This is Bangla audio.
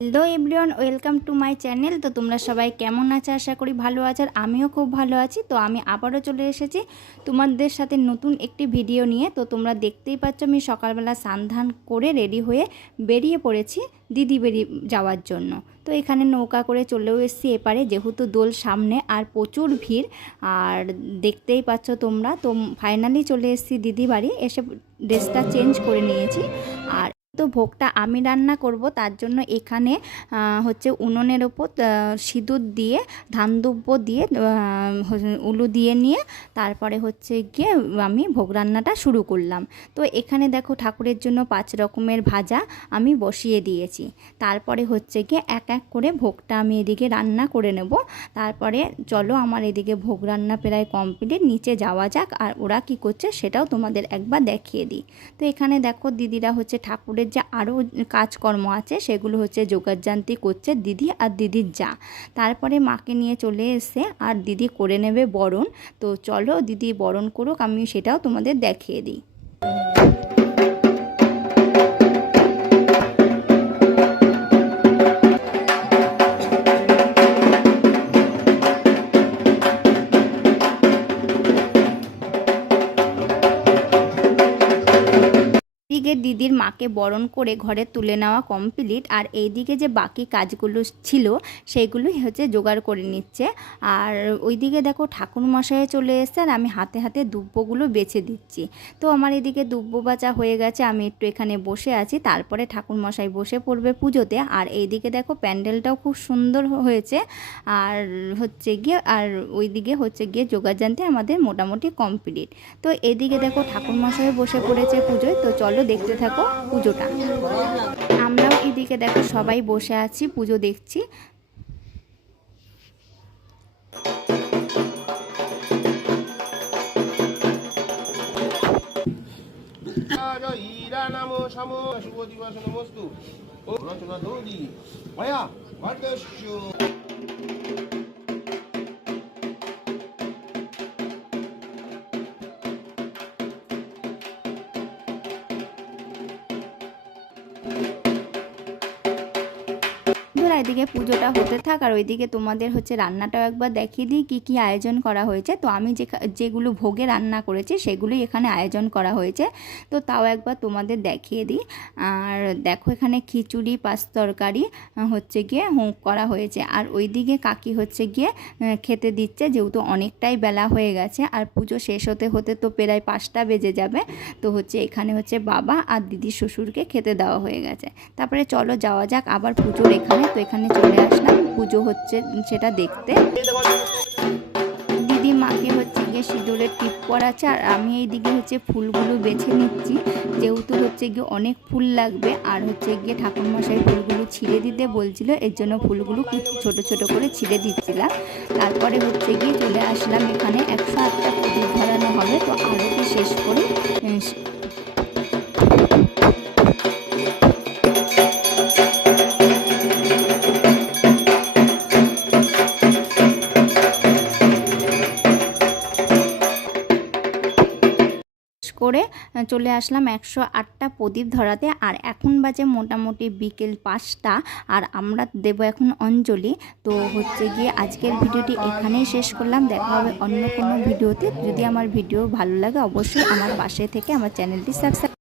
Hello everyone, welcome to my channel. তো তোমরা সবাই কেমন আছো? আশা করি ভালো আছো, আর আমিও খুব ভালো আছি। তো আমি আবারও চলে এসেছি তোমাদের সাথে নতুন একটি ভিডিও নিয়ে। তো তোমরা দেখতেই পাচ্ছ আমি সকালবেলা স্নান করে রেডি হয়ে বেরিয়ে পড়েছি দিদি যাওয়ার জন্য। তো এখানে নৌকা করে চলেও এসেছি এপারে, যেহেতু দোল সামনে আর প্রচুর ভিড়। আর দেখতেই পাচ্ছ তোমরা। তো ফাইনালি চলে এসেছি দিদি বাড়ি, এসে ড্রেসটা চেঞ্জ করে নিয়েছি। আর তো ভোগটা আমি রান্না করব, তার জন্য এখানে হচ্ছে উনুনের ওপর সিঁদুর দিয়ে ধান দুব্য দিয়ে উলু দিয়ে নিয়ে তারপরে হচ্ছে গিয়ে আমি ভোগ রান্নাটা শুরু করলাম। তো এখানে দেখো ঠাকুরের জন্য 5 রকমের ভাজা আমি বসিয়ে দিয়েছি। তারপরে হচ্ছে গিয়ে এক এক করে ভোগটা আমি এদিকে রান্না করে নেব। তারপরে চলো আমার এদিকে ভোগ রান্না প্রায় কমপ্লিট, নিচে যাওয়া যাক আর ওরা কি করছে সেটাও তোমাদের একবার দেখিয়ে দিই। তো এখানে দেখো দিদিরা হচ্ছে ঠাকুরের যে আরও কাজকর্ম আছে সেগুলো হচ্ছে যোগাযান্তি করছে দিদি আর দিদির যা। তারপরে মাকে নিয়ে চলে এসে আর দিদি করে নেবে বরণ। তো চলো দিদি বরণ করুক, আমি সেটাও তোমাদের দেখিয়ে দিই। দিকে দিদির মাকে বরণ করে ঘরে তুলে নেওয়া কমপ্লিট, আর এইদিকে যে বাকি কাজগুলো ছিল সেইগুলোই হচ্ছে জোগাড় করে নিচ্ছে। আর ওইদিকে দেখো ঠাকুরমশাই চলে এসছে আর আমি হাতে হাতে দুব্বগুলো বেছে দিচ্ছি। তো আমার এদিকে দুব্ব বাছা হয়ে গেছে, আমি একটু এখানে বসে আছি। তারপরে ঠাকুরমশাই বসে পড়বে পুজোতে। আর এইদিকে দেখো প্যান্ডেলটাও খুব সুন্দর হয়েছে। আর হচ্ছে গিয়ে ওইদিকে হচ্ছে গিয়ে যোগাযান্তি আমাদের মোটামুটি কমপ্লিট। তো এদিকে দেখো ঠাকুরমশাই বসে পড়েছে পুজোয়। তো চলো দেখতে থাকো পুজোটা। আমরাও এদিকে দেখো সবাই বসে আছি, পুজো দেখছি। এদিকে পুজোটা হতে থাক, আর ওইদিকে তোমাদের হচ্ছে রান্নাটাও একবার দেখিয়ে দিই কী কী আয়োজন করা হয়েছে। তো আমি যেগুলো ভোগে রান্না করেছি সেগুলোই এখানে আয়োজন করা হয়েছে। তো তাও একবার তোমাদের দেখিয়ে দিই। আর দেখো এখানে খিচুড়ি, পাঁচ তরকারি হচ্ছে গিয়ে করা হয়েছে। আর ওইদিকে কাকি হচ্ছে গিয়ে খেতে দিচ্ছে, যেহেতু অনেকটাই বেলা হয়ে গেছে আর পুজো শেষ হতে হতে তো প্রায় 5টা বেজে যাবে। তো হচ্ছে এখানে হচ্ছে বাবা আর দিদির শ্বশুরকে খেতে দেওয়া হয়ে গেছে। তারপরে চলো যাওয়া যাক আবার পুজোর এখানে। তো এখানে চলে আসলাম পুজো হচ্ছে সেটা দেখতে। দিদি মাকে হচ্ছে গিয়ে সিঁদুরের টিপ পরাচ্ছে, আর আমি এইদিকে হচ্ছে ফুলগুলো বেছে নিচ্ছি, যেহেতু হচ্ছে গিয়ে অনেক ফুল লাগবে। আর হচ্ছে গিয়ে ঠাকুরমশাই ফুলগুলো ছিঁড়ে দিতে বলছিল, এর জন্য ফুলগুলো খুব ছোট ছোট করে ছিঁড়ে দিচ্ছিলাম। তারপরে হচ্ছে গিয়ে চলে আসলাম এখানে 108টা প্রদীপ ধরানো হবে। তো আরতি শেষ করে চলে আসলাম 108টা প্রদীপ ধরাতে। আর এখন বাজে মোটামুটি বিকেল 5টা, আর আমরা দেব এখন অঞ্জলি। তো হচ্ছে গিয়ে আজকের ভিডিওটি এখানেই শেষ করলাম। দেখা হবে অন্য কোনো ভিডিওতে। যদি আমার ভিডিও ভালো লাগে অবশ্যই আমার পাশে থেকে আমার চ্যানেলটি সাবস্ক্রাইব